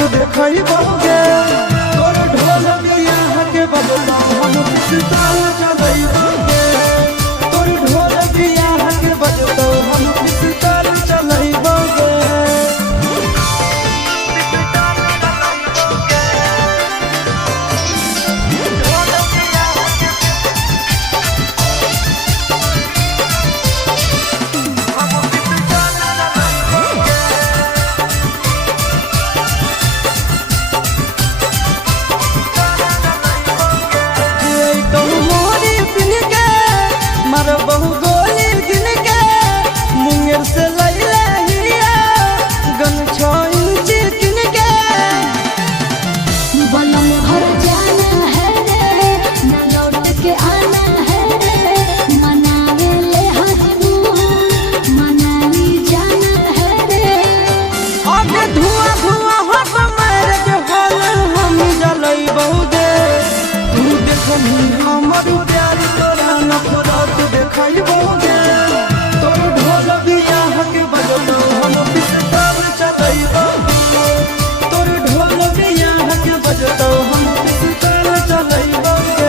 फुरात देखइबोगे तोर ढोल बियाह के बजता हम पिस्ताल चलइबोगे तोर ढोल बियाह के बजता हम पिस्ताल चलइबोगे बहु गोली गिन के मुंगेर से लैले हिया गन 6 इंच किन के बलम घर जाना है रे न लौट के आना है रे मनावे ले हनीमून मनाली जाना है रे आगे धुआं धुआं हट मार के हाल हम जलइबोगे तू देखनी हमर प्यार तोरा नफरत देखइबोगे तोर ढोल बियाह के बजता हम पिस्ताल चलइबोगे तोर ढोल बियाह के बजता हम पिस्ताल चलइबोगे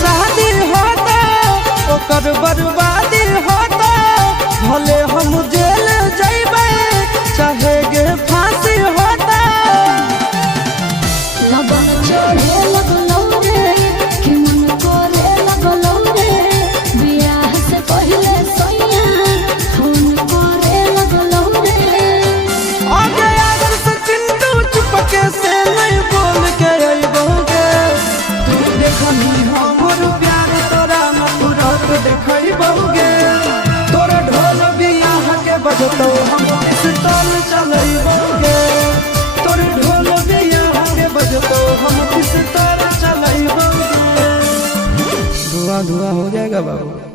शादी होता ओकर बर्बादी होता भले हम जेल जइबे चाहे गे फांसी होता लगन चढ़े लगलौ रे कि मन करे लगलौ रे बियाह से पहले सैया फोन करे लगलौ रे आगे आगे से चिंटू चुपके से नहीं बोल के अइबोगे तू देखनी हमर प्यार तोरा नफरत देखइबोगे तोर ढोल बियाह के बजतो हम पिस्ताल चलइबोगे तोर ढोल बियाह के बजतो हम पिस्ताल चलइबोगे धुआं धुआं हो जाएगा बाबू।